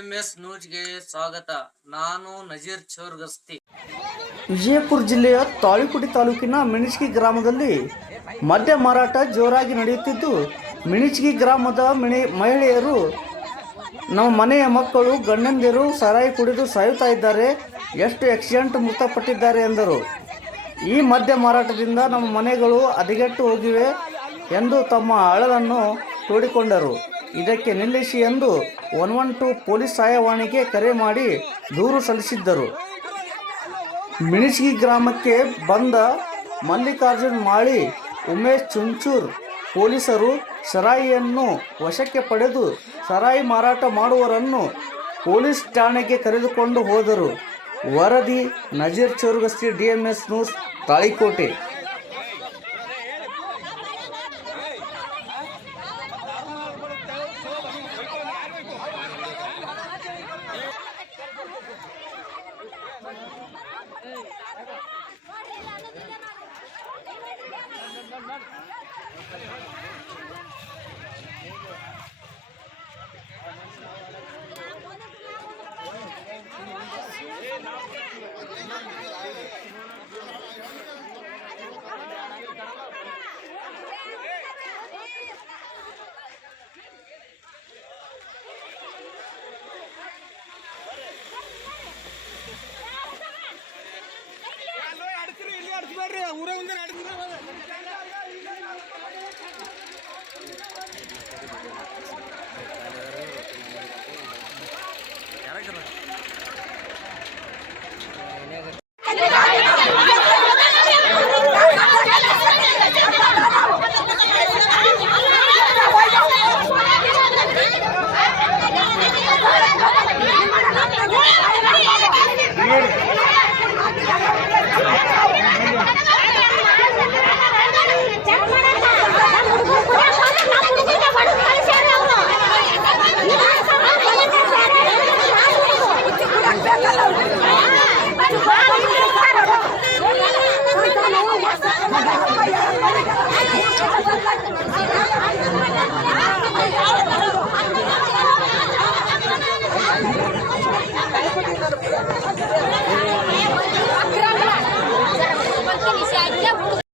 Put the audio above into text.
DMS ನ್ಯೂಸ್ಗೆ ಸ್ವಾಗತ. ನಾನು ನಜೀರ್ ಚೋರ್ಗಸ್ತಿ. ವಿಜಯಪುರ ಜಿಲ್ಲೆಯ ತಾಳಿಕೋಟೆ ತಾಲೂಕಿನ ಮಿಣಿಚಗಿ ಗ್ರಾಮದಲ್ಲಿ ಮದ್ಯ ಮಾರಾಟ ಜೋರಾಗಿ ನಡೆಯುತ್ತಿದ್ದು, ಮಿಣಿಚಗಿ ಗ್ರಾಮದ ಮಹಿಳೆಯರು ನಮ್ಮ ಮನೆಯ ಮಕ್ಕಳು ಗಂಡಂದಿರು ಸಾರಾಯಿ ಕುಡಿದು ಸಾಯುತ್ತಾ ಇದ್ದಾರೆ, ಎಷ್ಟು ಆಕ್ಸಿಡೆಂಟ್ ಮೃತಪಟ್ಟಿದ್ದಾರೆ ಎಂದರು. ಈ ಮದ್ಯ ಮಾರಾಟದಿಂದ ನಮ್ಮ ಮನೆಗಳು ಹದಗೆಟ್ಟು ಹೋಗಿವೆ ಎಂದು ತಮ್ಮ ಅಳಲನ್ನು ತೋಡಿಕೊಂಡರು. ಇದಕ್ಕೆ ನಿಲ್ಲಿಸಿ ಎಂದು 112 ಪೊಲೀಸ್ ಸಹಾಯವಾಣಿಗೆ ಕರೆ ಮಾಡಿ ದೂರು ಸಲ್ಲಿಸಿದ್ದರು. ಮಿಣಿಚಗಿ ಗ್ರಾಮಕ್ಕೆ ಬಂದ ಮಲ್ಲಿಕಾರ್ಜುನ್ ಮಾಳಿ, ಉಮೇಶ್ ಚುಂಚೂರ್ ಪೊಲೀಸರು ಸರಾಯಿಯನ್ನು ವಶಕ್ಕೆ ಪಡೆದು ಸರಾಯಿ ಮಾರಾಟ ಮಾಡುವವರನ್ನು ಪೊಲೀಸ್ ಠಾಣೆಗೆ ಕರೆದುಕೊಂಡು ಹೋದರು. ವರದಿ ನಜೀರ್ ಚೋರ್ಗಸ್ತಿ, ಡಿಎಂಎಸ್ ನ್ಯೂಸ್, ತಾಳಿಕೋಟೆ.